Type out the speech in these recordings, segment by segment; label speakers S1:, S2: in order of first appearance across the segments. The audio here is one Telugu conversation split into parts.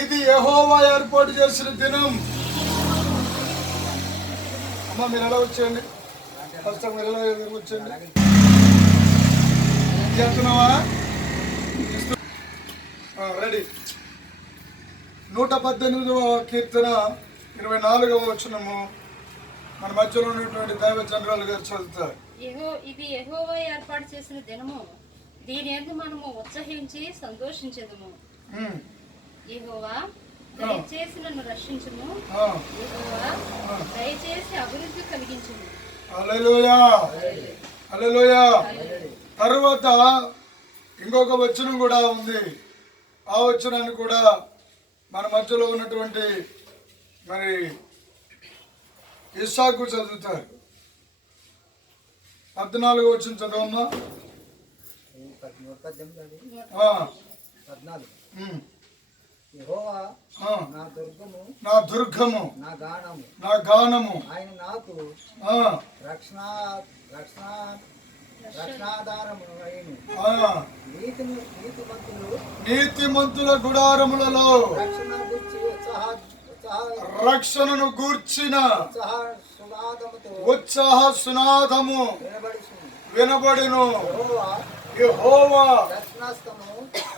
S1: ఇది యహోవా ఏర్పాటు చేసిన దినం. అమ్మ మీరు ఎలా వచ్చేయండి? ఫస్ట్ మీరు ఎలా వచ్చేయండి? చేస్తున్నావా? రెడీ. నూట పద్దెనిమిదవ కీర్తన ఇరవై నాలుగవ వచనము. మన మధ్యలో ఉన్నటువంటి దైవ చంద్రాలు గారు చదువుతారు.
S2: ఇది యెహోవా ఏర్పాటు చేసిన దినము. దీని మనము ఉత్సహించి సంతోషించదుము. యెహోవా దయచేసి నన్ను రక్షించుము.
S1: ఆ,
S2: యెహోవా దయచేసి అభివృద్ధి కలిగించుము.
S1: హల్లెలూయా. హల్లెలూయా. తర్వాత ఇంకొక వచనం కూడా ఉంది. ఆ వచనాన్ని కూడా మన మధ్యలో ఉన్నటువంటి మరి ఇస్సాకు చదువుతారు. పద్నాలుగు వచ్చిన చదవమ్మా.
S3: పద్నాలుగు. నా దుర్గము
S1: నా దుర్గము
S3: నా గానము.
S1: నా గానము.
S3: ఆయన నాకు
S1: ఆ,
S3: రక్షణ రక్షణ నీతిమంతులు
S1: గుడారములలో రక్షణను గూర్చిన
S3: ఉత్సాహ
S1: సునాదము వినబడును.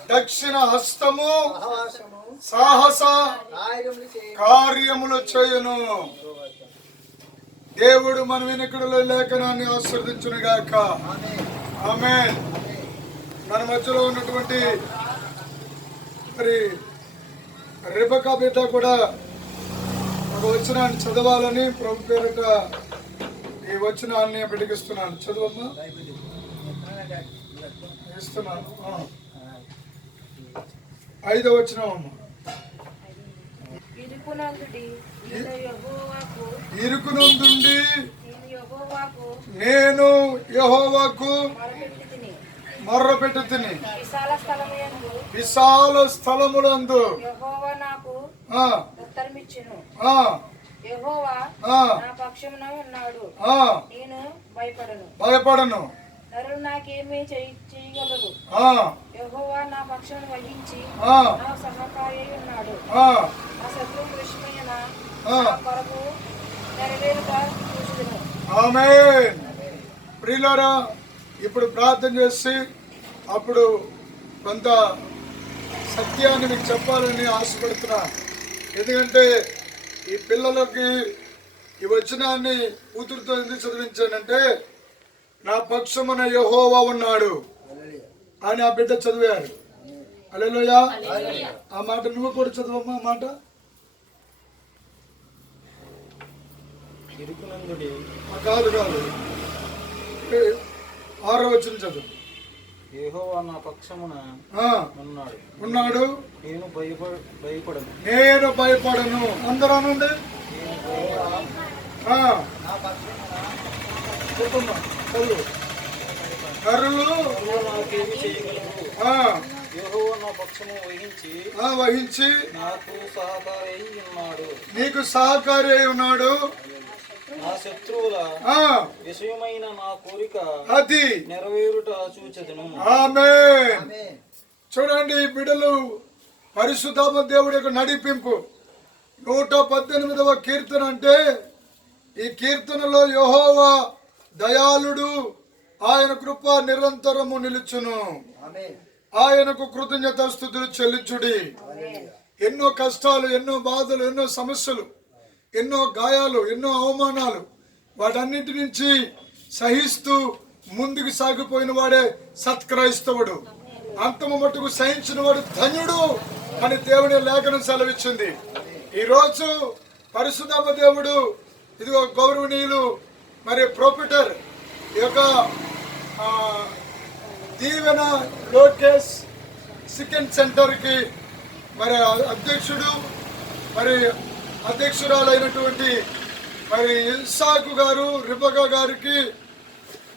S1: దక్షిణ హస్తము
S3: సహవాసము
S1: సాహస
S3: కార్యములు
S1: చేయను. చేయును దేవుడు మన వెనుకడలో లేఖనాన్ని ఆస్వాదించును గాక
S3: ఆమె
S1: ఆమె మన మధ్యలో ఉన్నటువంటి మరి రిబకా బిడ్డ కూడా ఒక వచనాన్ని చదవాలని ప్రభు పేరిట ఈ వచనాన్ని బిడ్డకిస్తున్నాను చదవమ్మా. ఇస్తున్నాను ఐదో వచనం అమ్మా.
S2: ఇరుకునందుడి నేను యెహోవాకు మొరపెట్టుకుని
S1: మొర్రపెట్టు తిని
S2: విశాల
S1: స్థలములందు
S2: యెహోవా నాకు
S1: ఆ,
S2: ఉత్తరమిచ్చును.
S1: ఆ,
S2: యెహోవా
S1: ఆ,
S2: నా పక్షమున ఉన్నాడు.
S1: ఆ,
S2: నేను భయపడను. నరులు నాకేమీ చేయ చేయగలరు యెహోవా నా పక్షమును వహించి నా సహకారి ఉన్నాడు.
S1: ఆ,
S2: నా శత్రువుల విషయమైన కొరకు
S1: ప్రియులారా ఇప్పుడు ప్రార్థన చేసి అప్పుడు కొంత సత్యాన్ని మీకు చెప్పాలని ఆశపడుతున్నా. ఎందుకంటే ఈ పిల్లలకి ఈ వచనాన్ని కూతురుతో ఎందుకు చదివించానంటే నా పక్షమున యహోవా ఉన్నాడు. అని ఆ బిడ్డ చదివారు. అలెలోయా ఆ మాట నువ్వు కూడా చదవమ్మా ఆ మాట. కాదు కాదు. ఆరో వచ్చిన చదువు.
S3: యెహోవా నా పక్షమున ఉన్నాడు.
S1: ఉన్నాడు.
S3: నేను భయపడ భయపడను.
S1: నేను భయపడను. అందరూ అనండి. కర్రలు
S3: వహించి
S1: ఆ, వహించి
S3: నాకు సహకారి ఉన్నాడు.
S1: నీకు సహకారి అయి ఉన్నాడు.
S3: నా శత్రువుల
S1: ఆ,
S3: విషయమైన నా కోరిక
S1: అది
S3: నెరవేరుట చూచెదను.
S1: ఆమె చూడండి ఈ బిడ్డలు పరిశుద్ధాత్మ దేవుడి యొక్క నడిపింపు. నూట పద్దెనిమిదవ కీర్తన అంటే ఈ కీర్తనలో యెహోవా దయాళుడు ఆయన కృప నిరంతరము నిలుచును. ఆయనకు కృతజ్ఞత స్థుతులు చెల్లించుడి. ఎన్నో కష్టాలు ఎన్నో బాధలు ఎన్నో సమస్యలు ఎన్నో గాయాలు ఎన్నో అవమానాలు వాటన్నిటి నుంచి సహిస్తూ ముందుకు సాగిపోయిన వాడే సత్క్రైస్తవుడు. అంతము మట్టుకు సహించిన వాడు ధన్యుడు అని దేవుని లేఖనం సెలవిచ్చింది. ఈరోజు పరిశుద్ధమ్మ దేవుడు ఇదిగో గౌరవనీయులు మరి ప్రొఫిటర్ ఈ యొక్క దీవెన లోకేష్ చికెన్ సెంటర్కి మరి అధ్యక్షుడు మరి అధ్యక్షురాలైనటువంటి మరి ఇస్సాకు గారు రిబకా గారికి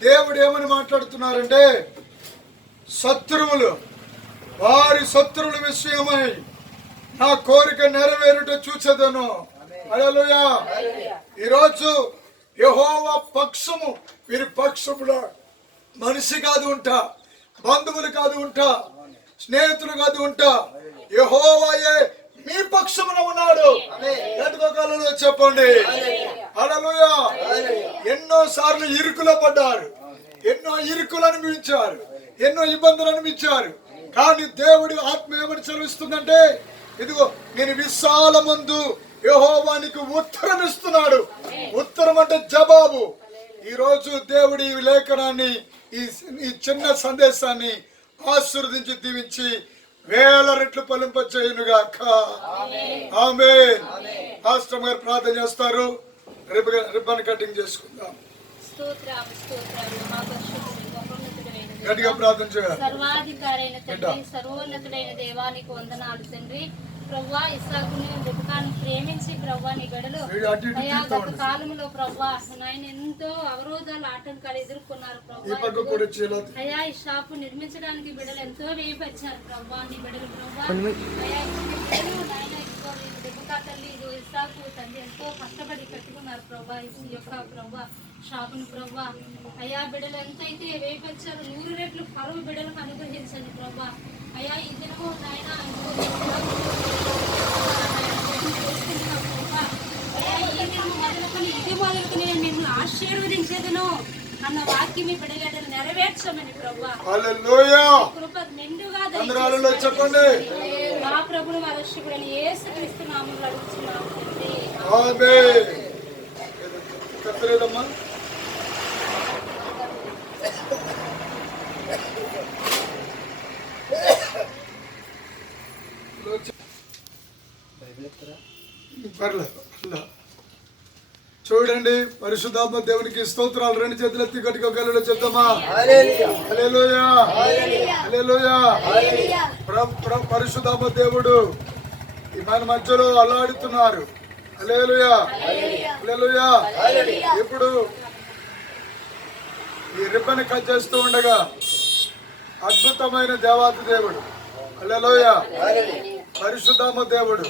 S1: దేవుడు ఏమని మాట్లాడుతున్నారంటే శత్రువులు వారి శత్రువుల విషయమై నా కోరిక నెరవేరుట చూచెదను. హల్లెలూయా. ఈరోజు యెహోవా పక్షము వీరి పక్షములో మనిషి కాదు ఉంటా బంధువులు కాదు ఉంటా స్నేహితులు కాదు ఉంటా. యహోవాయే మీ పక్షమున ఉన్నాడు. ఎటుకోకాలలో చెప్పండి. అడలుయ ఎన్నో సార్లు ఇరుకులో పడ్డారు. ఎన్నో ఇరుకులు అనిపించారు ఎన్నో ఇబ్బందులు అనిపించారు కానీ దేవుడి ఆత్మ ఏమని చదివిస్తుందంటే ఇదిగో నేను విశాల ముందు యహోవానికి ఉత్తరం ఇస్తున్నాడు ఉత్తరం అంటే జవాబు. ఈ రోజు దేవుడి లేఖనాన్ని ఈ ఈ చిన్న సందేశాన్ని ఆశీర్వదించి దీవించి వేల రెట్లు ఫలింప చేయనుగాక ఆమె రాష్ట్రం గారు ప్రార్థన చేస్తారు. రిబ్బన్ కటింగ్ చేసుకుందాం. గట్టిగా ప్రార్థన చేయాలి.
S2: సర్వాధికారైన తండ్రి సర్వోన్నతుడైన దేవానికి వందనాలు తండ్రి. ప్రవ్వా ఇస్సాకుని రిబకాను ప్రేమించి ప్రవ్వా నీ గడలు అయా గత. కాలంలో ప్రవ్వా నాయన ఎంతో అవరోధాలు ఆటంకాలు ఎదుర్కొన్నారు
S1: ఈ
S2: ప్రవ్వా అయా ఈ షాపు నిర్మించడానికి బిడ్డలు ఎంతో వేయపరిచారు ప్రవ్వా నీ బిడ్డలు ప్రవ్వా. అయా నాయన ఇదిగో రిబకా తల్లి ఇదిగో ఇస్సాకు తండ్రి ఎంతో కష్టపడి కట్టుకున్నారు ప్రభా ఈ యొక్క ప్రభా షాపును ప్రభా అయా బిడ్డలు ఎంతైతే వేయపరిచారు నూరు రెట్లు పరువు బిడ్డలకు అనుగ్రహించండి ప్రభా అయా ఈ దినము నాయన ఇదిగో మొదలుకొని ఇది మొదలుకొని నేను నిన్ను ఆశీర్వదించేదను అన్న వాక్యం ఈ బిడ్డలను నెరవేర్చమని ప్రభా కృప
S1: హల్లెలూయా చెప్పండి.
S2: మా ప్రభుని మా రక్షకుడని యేసు క్రీస్తు అడుగుతున్నాము తండ్రి.
S1: పర్లేదు. చూడండి పరిశుద్ధాత్మ దేవునికి స్తోత్రాలు. రెండు చేతులు ఎత్తి గట్టిగా గల్లులో చెప్తామా? పరిశుద్ధాత్మ దేవుడు మన మధ్యలో అల్లాడుతున్నారు. హల్లెలూయా. ఇప్పుడు ఈ రిబ్బన్ కట్ చేస్తూ ఉండగా అద్భుతమైన దేవాతి దేవుడు. అల్లలోయ పరిశుధామ దేవుడు.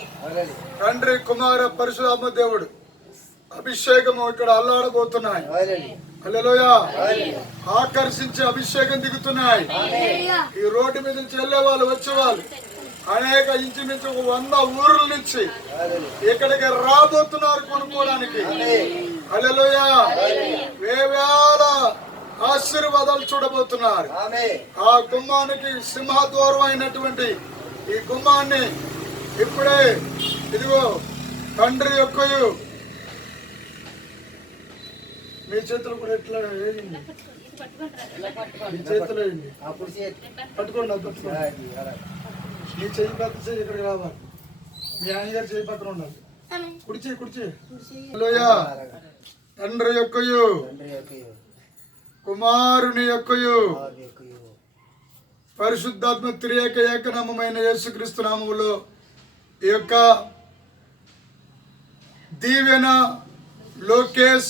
S1: తండ్రి కుమార పరిశుధామ దేవుడు. అభిషేకము ఇక్కడ అల్లాడబోతున్నాయి. అల్లలోయ ఆకర్షించి అభిషేకం దిగుతున్నాయి. ఈ రోడ్డు మీద నుంచి వెళ్ళే వాళ్ళు వచ్చేవాళ్ళు అనేక ఇంచుమించు ఒక వంద ఊర్ల నుంచి ఇక్కడికి రాబోతున్నారు కొనుక్కోవడానికి. అల్లలోయ వేవేల ఆశీర్వాదాలు చూడబోతున్నారు. ఆ గుమ్మానికి సింహద్వారం అయినటువంటి ఈ గుమ్మాన్ని ఇప్పుడే ఇదిగో తండ్రి యొక్కయు. మీ చేతులు కూడా ఎట్లా మీ చేతులు పట్టుకోండి. మీ చెయ్యి పక్క చెయ్యి ఇక్కడికి రావాలి. మీ ఆయన గారు చెయ్యి పక్కన ఉండాలి. కుడి చెయ్యి కుడి చెయ్యి హల్లెలూయా. తండ్రి యొక్కయు. కుమారుని యొక్కయు. పరిశుద్ధాత్మ త్రియేక ఏకనామమైన యేసుక్రీస్తు నామములో ఈ యొక్క దీవెన లోకేష్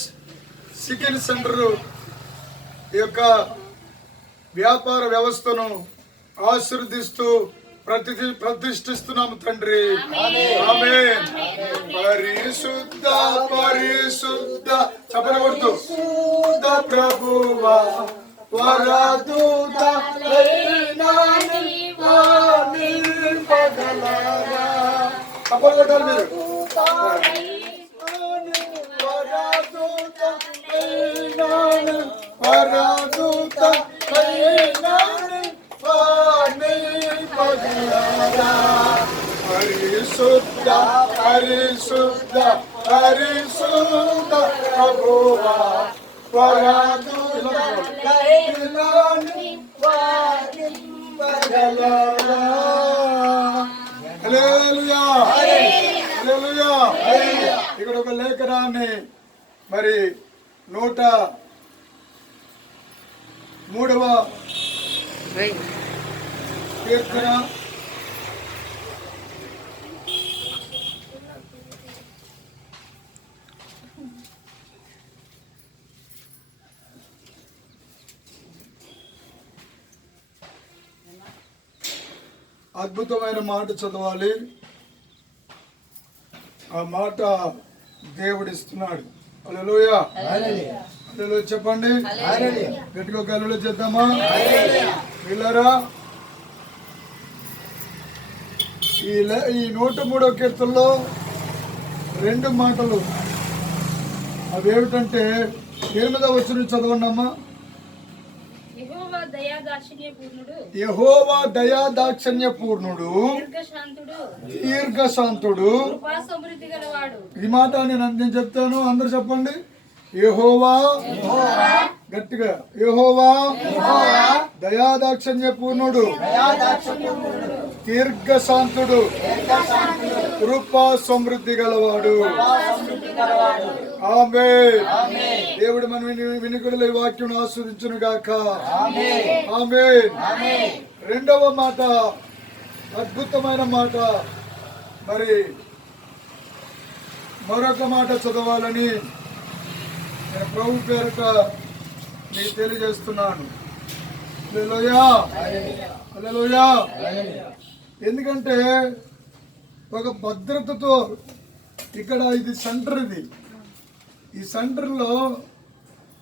S1: చికెన్ సెంటర్ ఈ యొక్క వ్యాపార వ్యవస్థను ఆశీర్దిస్తూ ప్రతి ప్రతిష్ఠిస్తున్నాము తండ్రి. ఆమేన్. పరిశుద్ధ పరిశుద్ధ. చెప్పకూడదు శుద్ధ ప్రభువా వరదూత మీరు. వరదూత వరదూత పరిశుద్ధ పరిశుద్ధ పరిశుద్ధ ప్రభువా హల్లెలూయా ఇక్కడ ఒక లేఖనాన్ని మరి నూట మూడవ అద్భుతమైన మాట చదవాలి. ఆ మాట దేవుడిస్తున్నాడు హల్లెలూయా. చెప్పండి. గట్టిగా చేద్దామా? వీళ్ళరా ఈ లే- ఈ నూట మూడో కీర్తనలో రెండు మాటలు. అవి ఏమిటంటే ఎనిమిదవ వచ్చిన చదవండి అమ్మా
S2: యెహోవా దయా దాక్షిణ్య పూర్ణుడు
S1: దయా దాక్షణ్య
S2: దీర్ఘశాంతుడు
S1: ఈ మాట నేను నేను చెప్తాను. అందరు చెప్పండి. యహోవా గట్టిగా. యహోవా దయాదాక్షణ్య పూర్ణుడు దీర్ఘశాంతుడు. కృపా సమృద్ధి గలవాడు. ఆమె. దేవుడు మన విని- వాక్యం ఆస్వాదించును గాక ఆమె. రెండవ మాట. అద్భుతమైన మాట. మరి మరొక మాట చదవాలని నేను ప్రభు పేరుట మీకు తెలియజేస్తున్నాను. హల్లెలూయా. హల్లెలూయా. ఎందుకంటే ఒక భద్రతతో ఇక్కడ ఇది సెంటర్ ఇది. ఈ సెంటర్లో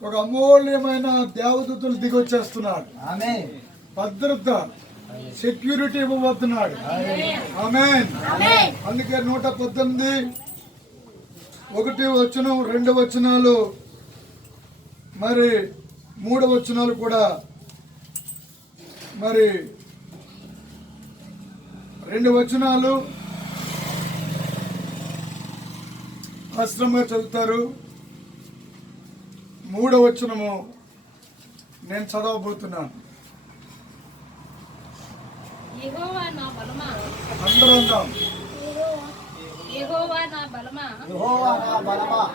S1: ఒక అమూల్యమైన దేవదూతలు దిగొచ్చేస్తున్నాడు. భద్రత సెక్యూరిటీ ఇవ్వబోతున్నాడు. ఆమెన్ అందుకే నూట పద్దెనిమిది ఒకటి వచనం రెండు వచనాలు మరి మూడు వచనాలు కూడా మరి రెండు వచనాలు అశ్రమంగా చదువుతారు. మూడో వచనము నేను చదవబోతున్నాను.
S2: యెహోవా నా బలమా?
S1: అందరూ అందాం
S2: యెహోవా నా బలమా?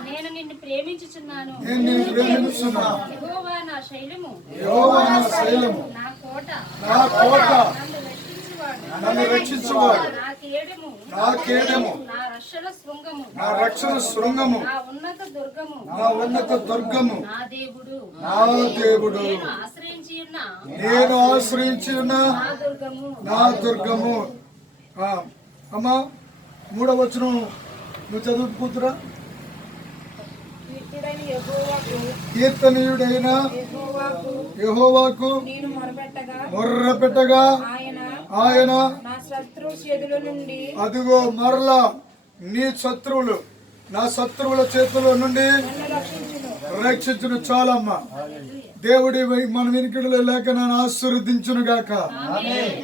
S2: నేను నిన్ను ప్రేమించుచున్నాను.
S1: నేను నేను ప్రేమిస్తున్నాను
S2: యెహోవా నా శైలము.
S1: యెహోవా నా శైలము.
S2: నా కోట.
S1: నా కోట.
S2: నన్ను రక్షించువాడు. నా కేడము.
S1: నా
S2: రక్షణ శృంగము.
S1: నా
S2: ఉన్నత దుర్గము.
S1: నా ఉన్నత దుర్గము.
S2: నా దేవుడు.
S1: నా దేవుడు.
S2: నేను ఆశ్రయించి ఉన్న నా దుర్గము.
S1: అమ్మా మూడవ వచనం నువ్వు
S4: యెహోవాకు
S1: కీర్తనీయుడైన
S4: యెహోవాకు
S1: మొర్ర పెట్టగా
S4: ఆయన
S1: అదిగో మరలా నీ శత్రువులు నా శత్రువుల చేతుల నుండి
S4: రక్షించును.
S1: చాలమ్మా. దేవుడి మన వినికిడిలో లేక నన్ను ఆశీర్వదించును గాక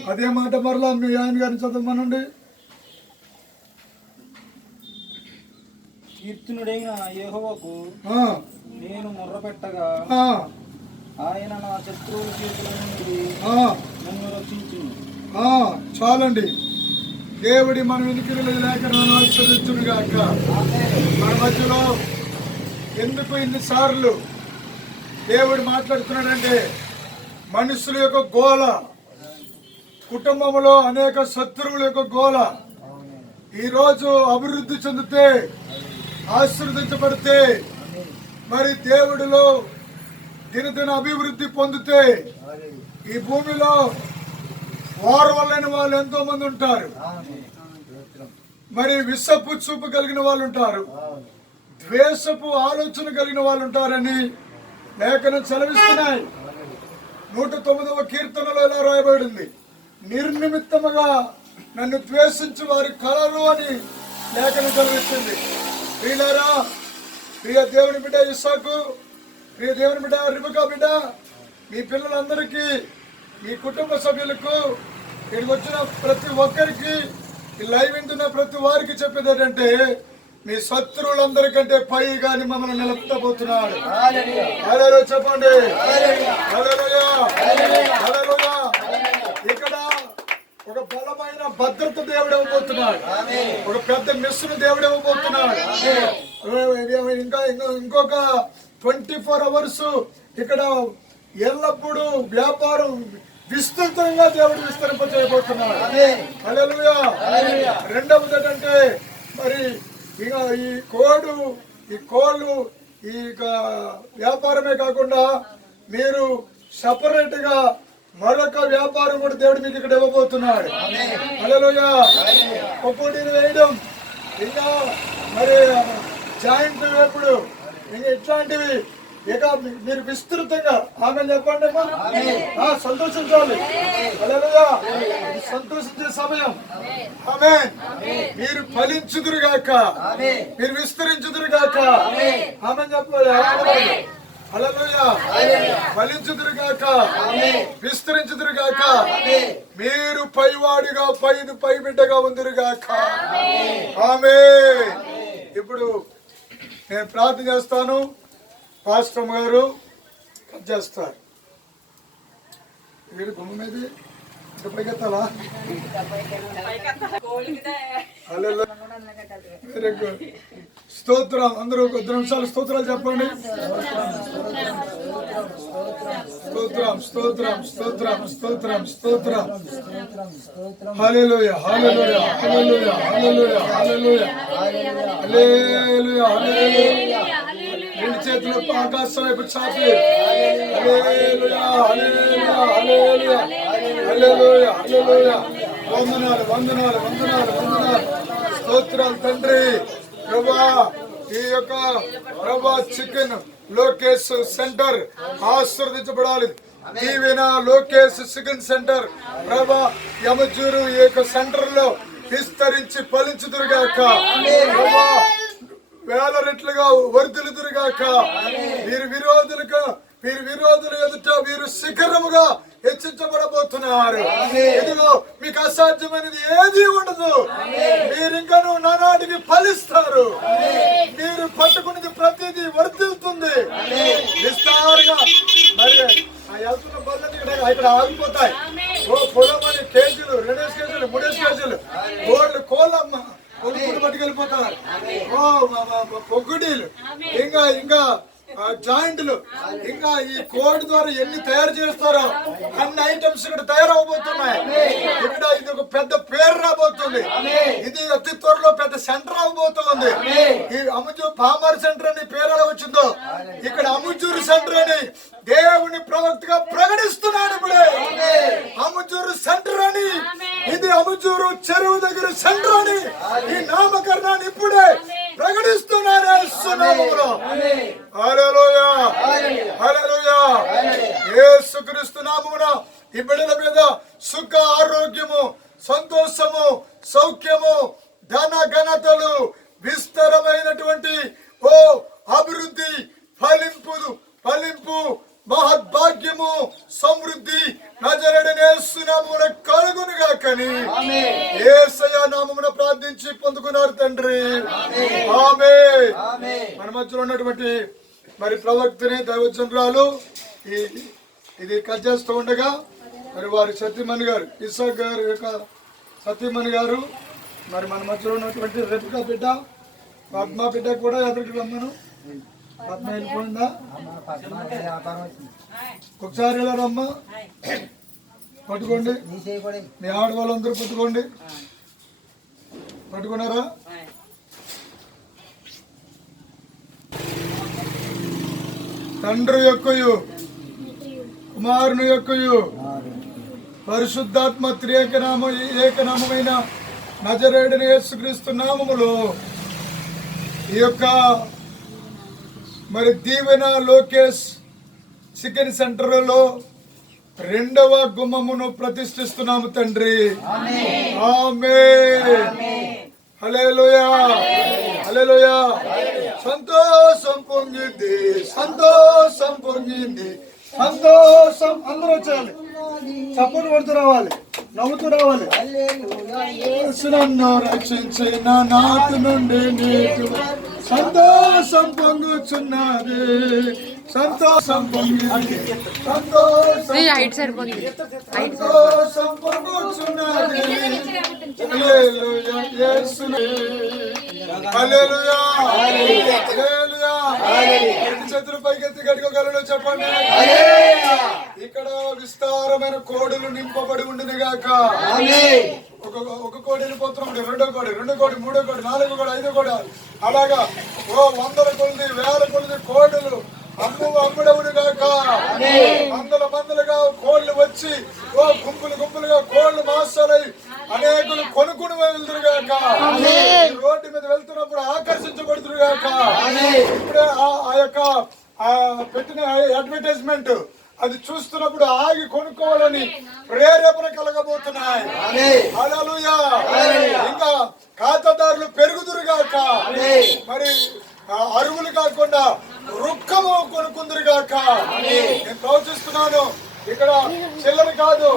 S1: అదే మాట మరలా మీ ఆయన గారిని చదవమనండి
S3: కీర్తనుడైన యెహోవాకు నేను మొర్రపెట్టగా
S1: ఆ,
S3: ఆయన నా శత్రువుల చేతుల నుండి నన్ను
S1: చాలండి. దేవుడి మన వినికిడిలో లేక నన్ను గాక మన మధ్యలో ఎందుకు ఇన్నిసార్లు దేవుడు మాట్లాడుతున్నాడంటే మనుషుల యొక్క గోల కుటుంబంలో అనేక శత్రువుల యొక్క గోల. ఈరోజు అభివృద్ధి చెందితే ఆశీర్వదించబడితే మరి దేవుడిలో దినదిన అభివృద్ధి పొందితే ఈ భూమిలో ఓర్వలేని వాళ్ళు ఎంతో మంది ఉంటారు. మరి విషపు చూపు కలిగిన వాళ్ళు ఉంటారు. ద్వేషపు ఆలోచన కలిగిన వాళ్ళు ఉంటారని లేఖనం చలవిస్తున్నాయి నూట తొమ్మిదవ కీర్తనలో ఇలా రాయబడింది. నిర్నిమిత్తముగా నన్ను ద్వేషించి వారి కలరు అని లేఖనం చదివిస్తుంది ప్రియులారా ప్రియ దేవుని బిడ్డ ఇస్సాకు ప్రియ దేవుని బిడ్డ రిబకా బిడ్డ మీ పిల్లలందరికీ మీ కుటుంబ సభ్యులకు ఇక్కడికి వచ్చిన ప్రతి ఒక్కరికి ఈ లైవ్ వింటున్న ప్రతి వారికి చెప్పేది ఏంటంటే మీ శత్రువులందరికంటే పై గాని మమ్మల్ని హల్లెలూయా చెప్పండి. ఒక బలమైన భద్రత దేవుడు ఇవ్వబోతున్నాడు. ఒక పెద్ద మిస్సును దేవుడు ఇవ్వబోతున్నాడు. ఇంకా ఇంకో- ఇంకొక ట్వంటీ ఫోర్ అవర్స్ ఇక్కడ ఎల్లప్పుడూ వ్యాపారం విస్తృతంగా దేవుడు విస్తరింప చేయబోతున్నాడు. రెండవది ఏంటంటే మరి ఇక ఈ కోడు ఈ కోళ్ళు ఈ వ్యాపారమే కాకుండా మీరు సపరేట్గా మరొక వ్యాపారం కూడా దేవుడు మీకు ఇక్కడ ఇవ్వబోతున్నాడు. పకోడీలు వేయడం ఇంకా మరి జాయింట్ వేపుడు ఇంకా ఇట్లాంటివి ఇక మీరు విస్తృతంగా ఆమె చెప్పండి సంతోషించాలి. ఇది సంతోషించే సమయం. ఆమె మీరు ఫలించుదురుగాక. మీరు విస్తరించుదురుగాక. ఆమె చెప్పాలి. ఫలించుదురుగాక. విస్తరించుదురుగాక. మీరు పైవాడిగా పైన పై బిడ్డగా ఉందిరుగాక ఆమె ఇప్పుడు నేను ప్రార్థన చేస్తాను. పాస్టర్ గారు కట్ చేస్తారు. వీడు గుమ్మ మీద పైకెత్తాలా హల్లెలూయా. Very good. స్తోత్రం. అందరూ కొద్ది నిమిషాలు స్తోత్రాలు చెప్పండి. స్తోత్రం స్తోత్రం స్తోత్రం స్తోత్రం స్తోత్రం. హల్లెలూయా హల్లెలూయా హల్లెలూయా హల్లెలూయా హల్లెలూయా. హల్లెలూయా హల్లెలూయా. రెండు చేతులు ఆకాశం వైపు చాపి. హల్లెలూయా హల్లెలూయా హల్లెలూయా. హల్లెలూయా హల్లెలూయా. వందనాలు వందనాలు వందనాలు వందనాలు. స్తోత్రాలు తండ్రి. ప్రభా ఈ యొక్క ప్రభా చికెన్ లోకేష్ సెంటర్ ఆశీర్వదించబడాలి. దీవెన లోకేష్ చికెన్ సెంటర్ ప్రభా యమచూరు ఈ యొక్క సెంటర్లో విస్తరించి ఫలించుదురుగాక ప్రభా వేల రెట్లుగా వర్ధులుదురుగాక వీరి విరోధులుగా వీరి విరోధులు ఎదుట వీరు శిఖరముగా హెచ్చించబడబోతున్నారు. ఇదిగో మీకు అసాధ్యమైనది ఏది ఉండదు. మీరు ఇంకను నానాటికి ఫలిస్తారు. మీరు పట్టుకున్నది ప్రతిదీ వర్ధిల్తుంది విస్తారుగా. మరి ఆ వెళ్తున్న బళ్ళని ఇక్కడ ఆగిపోతాయి. ఓ పొలమని కేజీలు రెండేసి కేజీలు మూడేసి కేజీలు. కోళ్ళు కోళ్ళమ్మ కొనుక్కుని పట్టుకెళ్ళిపోతారు. ఓ పొగ్గుడీలు. ఇంకా ఇంకా జాయింట్లు. ఇంకా ఈ కోడ్ ద్వారా ఎన్ని తయారు చేస్తారో అన్ని ఐటమ్స్ ఇక్కడ తయారవబోతున్నాయి. ఇక్కడ ఇది ఒక పెద్ద పేరు రాబోతుంది. ఇది అతి త్వరలో పెద్ద సెంటర్ అవబోతుంది ఈ అముజూరు పామర్ సెంటర్ అని పేరు ఎలా వచ్చిందో ఇక్కడ అముజూరు సెంటర్ అని దేవుని ప్రవక్తగా ప్రకటిస్తున్నాడు ఇప్పుడే. అముజూరు సెంటర్ అని ఇది అముజూరు చెరువు దగ్గర సెంటర్ అని ఈ నామకరణాన్ని ఇప్పుడే ప్రకటిస్తున్నారు యేసునామములో. హల్లెలూయా. హల్లెలూయా. యేసుక్రీస్తు నామమున ఈ బిడ్డల మీద సుఖ ఆరోగ్యము సంతోషము సౌఖ్యము ధన ఘనతలు విస్తరమైనటువంటి ఓ అభివృద్ధి ఫలింపు ఫలింపు మహద్భాగ్యము సమృద్ధి నజరడనేస్తున్నామున కలుగునుగా కని ఏసయ నామమున ప్రార్థించి పొందుకున్నారు తండ్రి ఆమె మన మధ్యలో ఉన్నటువంటి మరి ప్రవక్తని ఈ ఇది కట్ చేస్తూ ఉండగా మరి వారి సత్యమణి గారు ఇసాక్ గారు యొక్క సత్యమణి గారు మరి మన మధ్యలో ఉన్నటువంటి రెపికా బిడ్డ పద్మ బిడ్డ కూడా ఎదురుకు రమ్మను. పద్మ వెళ్ళిపోయిందా? ఒకసారి రమ్మ. పట్టుకోండి. మీ ఆడవాళ్ళందరూ పట్టుకోండి. పట్టుకున్నారా? తండ్రి యొక్కయు కుమారుని యొక్కయు పరిశుద్ధాత్మ త్రియేకనామ ఏకనామమైన నజరేడుని యేసుక్రీస్తు నామములో ఈ యొక్క మరి దీవెన లోకేష్ చికెన్ సెంటర్లో రెండవ గుమ్మమును ప్రతిష్ఠిస్తున్నాము తండ్రి. ఆమె హల్లెలూయా. హల్లెలూయా. సంతోషం పొంగింది సంతోషం పొంగింది సంతోషం అందరూ వచ్చేయాలి. చప్పుడు కొడుతూ రావాలి నవ్వుతూ రావాలి. యేసు నన్ను రక్షించిన నాటి నుండి నీకు సంతోషం పొంగుచున్నది సంతోషం సంతోషం సంతోషం పొంగుచున్నది. హల్లెలూయా. యేసునే హల్లెలూయా. హల్లెలూయా. రెండు చేతులు పైకెత్తి గట్టుకోగలడు చెప్పండి. ఇక్కడ విస్తారమైన కోడులు నింపబడి ఉండిన గాక. ఒక ఒక కోడి వెళ్ళిపోతున్నాడు రెండో కోడి రెండో కోడి మూడో కోడి నాలుగో కోడి ఐదో కోడి. అలాగా ఓ వందల కొలది వేల కొలది కోడులు అమ్ము అమ్ముడవుడు గాక. వందల మందలుగా కోళ్ళు వచ్చి ఓ గుంపులు గుంపులుగా కోళ్ళు మాసాలై అనేకులు కొనుక్కుని వెళ్తురు గాక. రోడ్డు మీద వెళ్తున్నప్పుడు ఆకర్షించబడుతురు గాక. ఇప్పుడే ఆ- ఆ యొక్క పెట్టిన అడ్వర్టైజ్మెంట్ అది చూస్తున్నప్పుడు ఆగి కొనుక్కోవాలని ప్రేరేపణ కలగబోతున్నాయి. ఇంకా ఖాతాదారులు పెరుగుదురుగాక మరి అరువులు కాకుండా రుక్కము కొనుక్కుందురుగాక. నేను ప్రవచిస్తున్నాను. ఇక్కడ చిల్లర కాదు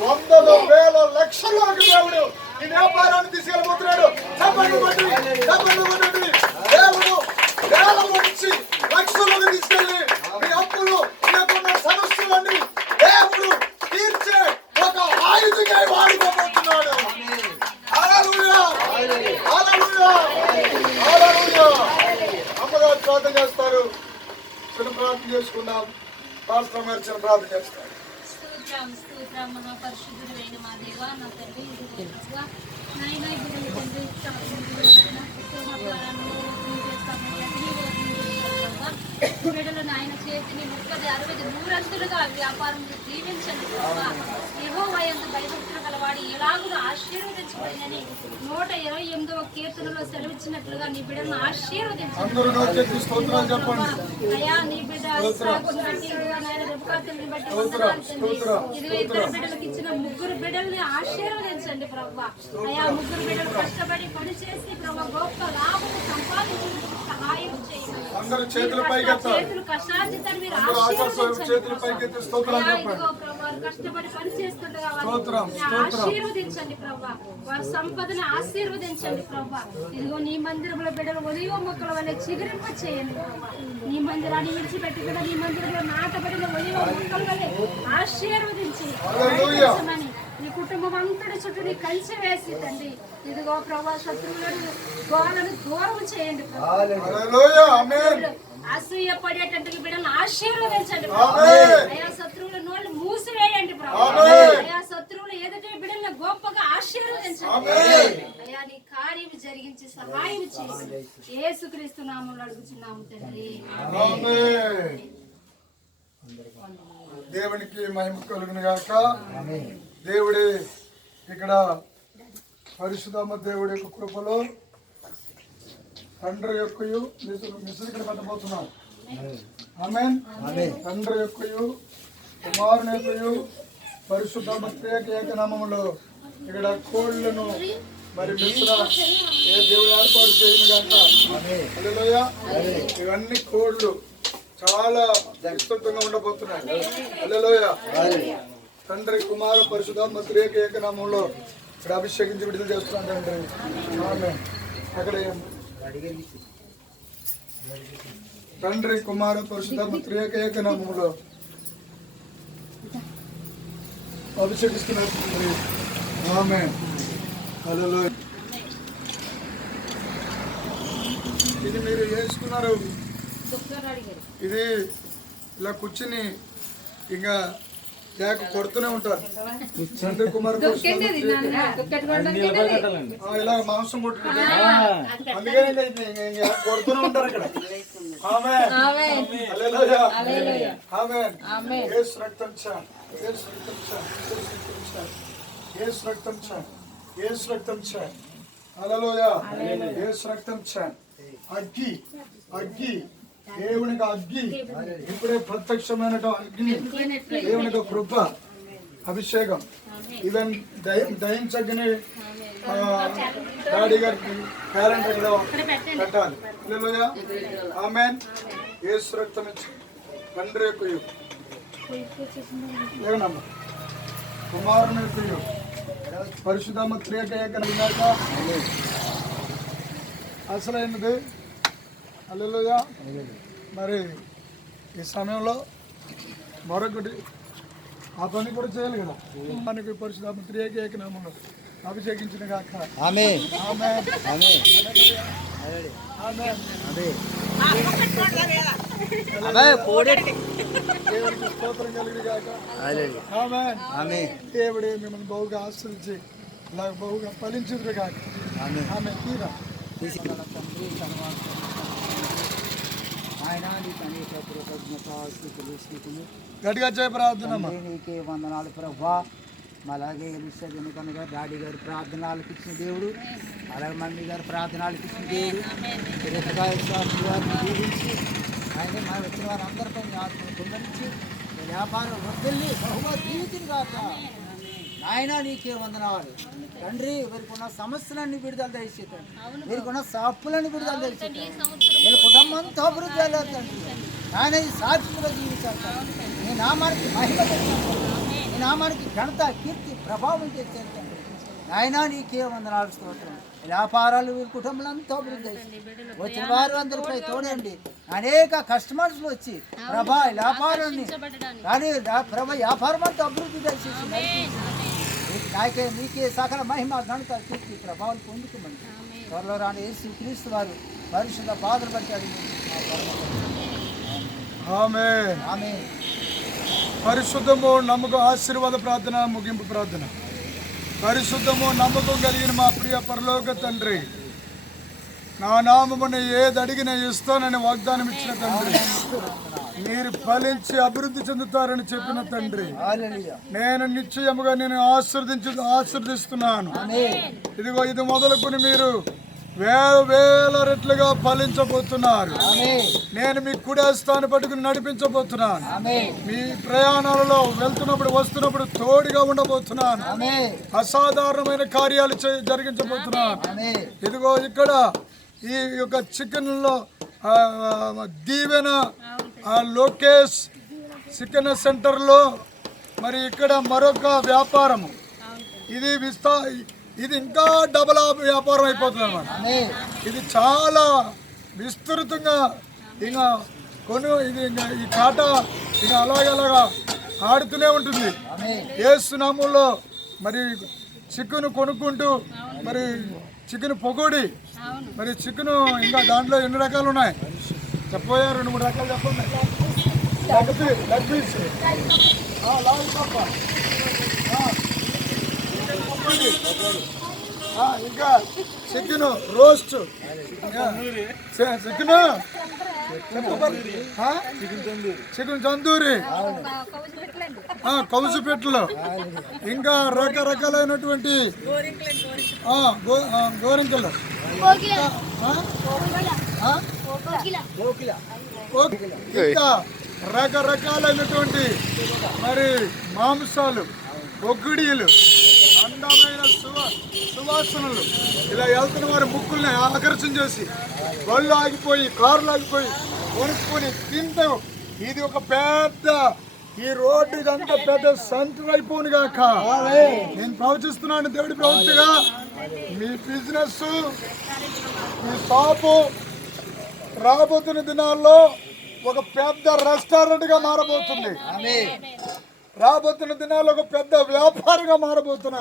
S1: వందల వేల లక్షల్లోకి దేవుడు ఈ వ్యాపారాన్ని తీసుకెళ్ళబోతున్నాడు. చెప్పండి చెప్పండి. దేవుడు వేల నుంచి లక్షలకు తీసుకెళ్ళి మీ అప్పులు మీకున్న సమస్యలన్నీ దేవుడు తీర్చే ఒక ఆయుధంగా వాడుకోబోతున్నాడు హల్లెలూయా. హల్లెలూయా. హల్లెలూయా. అమ్మగారు ప్రార్థన చేస్తారు చిన్న చేసుకుందాం. పాస్టర్ గారు చిన్న ప్రార్థన
S2: స్తోత్రం స్తోత్రం. మా దేవా నా తండ్రి నాయన తండ్రి బిడ్డలు నాయన చేతిని ముప్పది అరవై నూరంతులుగా వ్యాపారం దీవించండి ప్రభా యెహోవా యందు గలవాడు ఎలాగున ఆశీర్వదించబడినని నూట ఇరవై ఎనిమిదవ కీర్తనలో సెలవిచ్చినట్లుగా నీ బిడ్డలను ఆశీర్వదించండి. అయ్యా నీ బిడ్డ ఇదిగో ఇద్దరు బిడ్డలకు ఇచ్చిన ముగ్గురు బిడ్డల్ని ఆశీర్వదించండి ప్రభా అయ్యా ముగ్గురు బిడ్డలు కష్టపడి పని చేసి ప్రభా గొప్ప లాభం సంపాదించడానికి సహాయం చేయండి.
S1: అందరూ చేతులు
S2: చేతులు కష్టార్జితాన్ని మీరు ఆశీర్వదించండి ప్రభా, కష్టపడి పని చేస్తుండగా. ఆశీర్వదించండి ప్రభా. వారి సంపదను ఆశీర్వదించండి ప్రభా. ఇదిగో నీ మందిరంలో బిడ్డలు ఒలివ మొక్కల వల్ల చిగురింప చేయండి ప్రభా. నీ మందిరాన్ని విడిచిపెట్టకుండా నీ మందిరంలో నాటబడిన ఒలివ మొక్కల వల్లే ఆశీర్వదించి నీ కుటుంబం అంతటి చుట్టూ నీ కంచి వేసి తండ్రి. ఇదిగో ప్రభా శత్రువులను గోలను దూరం చేయండి ప్రభా.
S1: హల్లెలూయా ఆమేన్
S2: అసూయ పడేటట్టు బిడ్డలను ఆశీర్వదించండి. అయా శత్రువుల నోళ్ళు మూసివేయండి. అయా శత్రువులు ఎదుటి బిడ్డలను గొప్పగా ఆశీర్వదించండి. అయా నీ కార్యం జరిగించి సహాయం చేయండి యేసుక్రీస్తు నామంలో అడుగుచున్నాము తండ్రి.
S1: దేవునికి మహిమ కలుగును గాక. దేవుడి ఇక్కడ పరిశుద్ధమ్మ దేవుడి యొక్క కృపలో తండ్రి యొక్కయు ఇక్కడ పెట్టబోతున్నాం ఆమేన్ తండ్రి యొక్కయు కుమారుని యొక్కయు పరిశుద్ధమ్మ త్రేక ఏకనామములో ఇక్కడ కోళ్ళను మరి మిశ్ర ఏ దేవుడు ఏర్పాటు చేయను హల్లెలూయా. ఇవన్నీ కోళ్ళు చాలా విస్తృతంగా ఉండబోతున్నాయి. తండ్రి కుమార పరిశుధాత్మ త్రేక ఏకనామంలో ఇక్కడ అభిషేకించి విడుదల చేస్తున్నాం తండ్రి ఆమేన్. అక్కడ? తండ్రి కుమార త్రేక ఏకనామంలో అభిషేకిస్తున్నారు తండ్రి ఆమె. హల్లెలూయా. ఇది మీరు వేసుకున్నారు ఇది ఇలా కూర్చుని ఇంకా లేక కొడుతూనే ఉంటారు. తండ్రి కుమార్ ఇలా మాంసం కొట్టుకుంటే అందుకని కొడుతూనే ఉంటారు ఇక్కడ. ఆమె. ఆమేన్. యేసు రక్తం చా. యేసు రక్తం యేసు రక్తం యేసు రక్తం చా. హల్లెలూయా. యేసు రక్తం చా. అగ్గి. అగ్గి. దేవునికి అగ్గి ఇప్పుడే ప్రత్యక్షమైన అగ్ని. దేవునికి కృప అభిషేకం. ఈవెన్ దయ- దయించగని ఆ, డాడీ గారికి క్యాలెండర్లో పెట్టాలి. హల్లెలూయా. ఆమేన్. యేసు రక్తం ఇచ్చి తండ్రి యొక్క. ఏమన్నమ్మా కుమారుని యొక్క త్రేక ఏకనాక అసలైనది అల్లెలుగా మరి ఈ సమయంలో మరొకటి ఆ పని కూడా చేయాలి కదా. మనకి పరిశుద్ధమ్మ త్రేక ఏకనామంలో అభిషేకించిన కాక
S3: ఆమె
S1: ఆమె
S3: ఆమె
S1: స్తోత్రం కలిగి కాక ఆమె
S3: ఆమె
S1: దేవుడే మిమ్మల్ని బహుగా ఆశ్రయించి ఇలా బహుగా ఫలించుదురు కాక
S3: ఆమె
S1: ఆమె తీరా
S3: ఆయన నీకు అనేక కృతజ్ఞత స్థితులు స్థితులు
S1: గట్టిగా చేయ
S3: నీకే వందనాలు ప్రభా. అలాగే ఎలిసా కనుక డాడీ గారు ప్రార్థనలకు ఇచ్చిన దేవుడు. అలాగే మమ్మీ గారు ప్రార్థనలకు ఇచ్చిన దేవుడు. దీవించి ఆయన మనం వచ్చిన వారందరిపై ఆత్మ తొందరించి కుమ్మరించి ఈ వ్యాపారం వద్దల్ని బహుమతీతిని కాక నాయన నీకే వందనాలు. తండ్రి వీరికి ఉన్న సమస్యలన్నీ విడుదల దయచేతండి వీరికి ఉన్న అప్పులని విడుదల దయచేతండి వీళ్ళ కుటుంబంతో అభివృద్ధి వెళ్ళారు తండ్రి. ఆయన ఈ సాక్షిగా జీవించాలి తండ్రి. నీ నామానికి మహిమ నీ నామానికి ఘనత కీర్తి ప్రభావం తెచ్చారు తండ్రి. నాయన నీకే వందనాలు స్తోత్రం. వ్యాపారాలు వీరి కుటుంబాలంతా అభివృద్ధి దయచేయండి. వచ్చిన వారు అందరిపై తోడండి. అనేక కస్టమర్స్ వచ్చి ప్రభా వ్యాపారాన్ని కానీ ప్రభ వ్యాపారం అంతా అభివృద్ధి దయచేసి నాకే నీకే సకల మహిమ ఘనత కీర్తి ప్రభావం పొందుకోమని. త్వరలో రాని యేసు క్రీస్తు వారు పరిశుద్ధ బాధలు పరమ
S1: ఆమె
S3: ఆమె
S1: పరిశుద్ధము నమ్మకం ఆశీర్వాద ప్రార్థన ముగింపు ప్రార్థన. పరిశుద్ధము నమ్మకం కలిగిన మా ప్రియ పరలోక తండ్రి. నా నామమున ఏది అడిగినా ఇస్తానని వాగ్దానం ఇచ్చిన తండ్రి. మీరు ఫలించి అభివృద్ధి చెందుతారని చెప్పిన తండ్రి.
S3: హల్లెలూయా.
S1: నేను నిశ్చయముగా నేను ఆశీర్దించు ఆశీర్దిస్తున్నాను. ఇదిగో ఇది మొదలుకొని మీరు వేల వేల రెట్లుగా ఫలించబోతున్నారు. నేను మీ కుడి స్థానం పట్టుకుని నడిపించబోతున్నాను. మీ ప్రయాణాలలో వెళ్తున్నప్పుడు వస్తున్నప్పుడు తోడుగా ఉండబోతున్నాను. అసాధారణమైన కార్యాలు జరిగించబోతున్నాను. ఇదిగో ఇక్కడ ఈ యొక్క చికెన్లో దీవెన ఆ, లోకేష్ చికెన్ సెంటర్లో మరి ఇక్కడ మరొక వ్యాపారము. ఇది విస్తా ఇది ఇంకా డబల్ వ్యాపారం అయిపోతుంది అనమాట ఇది చాలా విస్తృతంగా ఇంకా కొను ఇది ఈ కాట ఇక అలాగే అలాగా ఆడుతూనే ఉంటుంది.
S3: ఆమేన్
S1: ఏసునామంలో మరి చికెన్ కొనుక్కుంటూ మరి చికెన్ పొగోడి మరి చికెన్ ఇంకా దాంట్లో ఎన్ని రకాలు ఉన్నాయి? చెప్పబోయా? రెండు మూడు రకాలు చెప్పండి. లెగ్ పీ- లెగ్ పీస్ ఇంకా chicken roast. Chicken? Chicken tandoori. కౌసు పెట్టలు. ఇంకా రకరకాలైనటువంటి గో- గోరింకలు. ఇంకా రకరకాలైనటువంటి మరి మాంసాలు ఒగ్గుడీలు అందమైన సువా సువాసనలు ఇలా వెళ్తున్న వారి ముక్కుల్ని ఆకర్షణ చేసి బళ్ళు ఆగిపోయి కార్లు ఆగిపోయి కొనుక్కొని తింటాం. ఇది ఒక పెద్ద ఈ రోడ్డు ఇదంతా పెద్ద సెంటర్ అయిపోను గాక నేను ప్రవచిస్తున్నాను దేవుడి ప్రవక్తగా. మీ బిజినెస్ మీ షాపు రాబోతున్న దినాల్లో ఒక పెద్ద రెస్టారెంట్గా మారబోతుంది. రాబోతున్న దినాల్లో ఒక పెద్ద వ్యాపారిగా మారబోతున్నా.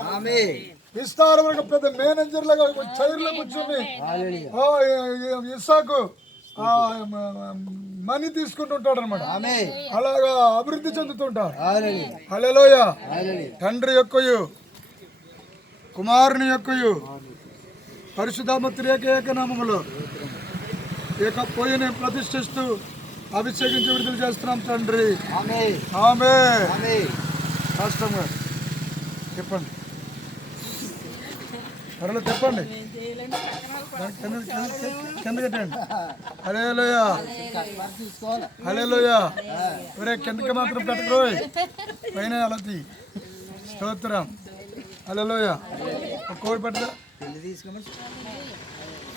S1: విస్తారమైన పెద్ద మేనేజర్ లాగా చైర్లో కూర్చుని.
S3: హల్లెలూయా.
S1: మనీ తీసుకుంటుంటాడు అనమాట అలాగా అభివృద్ధి చెందుతుంటారు హలోయ తండ్రి యొక్కయు కుమారుని యొక్కయు పరిశుధామత్రి ఏక నామములో ఏక పోయిన ప్రతిష్ఠిస్తూ అభిషేకించి విడుదల చేస్తున్నాం తండ్రి. ఆమె. గారు చెప్పండి. త్వరలో చెప్పండి. కింద కట్టండి హలే లోయ హలే లోయ ఒరే కిందకి మాత్రం పెట్టకోయ్ పైన అలా తీ. స్తోత్రం. హలే లోయ కోడి పెట్ట
S3: పెళ్ళి తీసుకోమని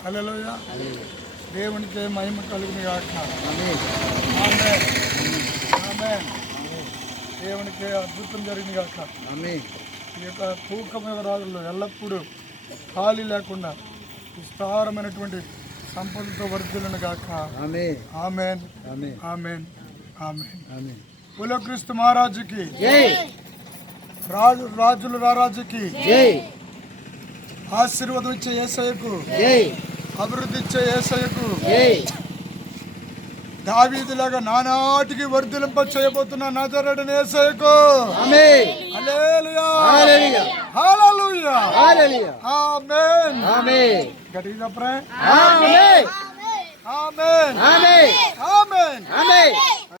S1: హలే లోయ దేవునికి మహిమ కలిగిన. దేవునికి అద్భుతం జరిగింది కాక
S3: ఆమేన్.
S1: ఈ యొక్క తూకమైన రాజుల్లో ఎల్లప్పుడూ ఖాళీ లేకుండా విస్తారమైనటువంటి సంపదతో వర్ధిల్లను గాక.
S3: ఆమేన్.
S1: ఆమెన్.
S3: ఆమేన్.
S1: మహారాజుకి. రాజు రాజుల రారాజుకి. ఆశీర్వాదం ఇచ్చే ఏసయ్యకు. అభివృద్ధి ఇచ్చే ఏసయ్యకు. దావీదులాగా నానాటికి వర్ధిలింప చేయబోతున్న నజరడని ఏసయ్యకు. గట్టిగా చెప్పరా?
S3: ఆమేన్.
S1: ఆమేన్.
S3: ఆమేన్.
S1: ఆమేన్.
S3: ఆమేన్.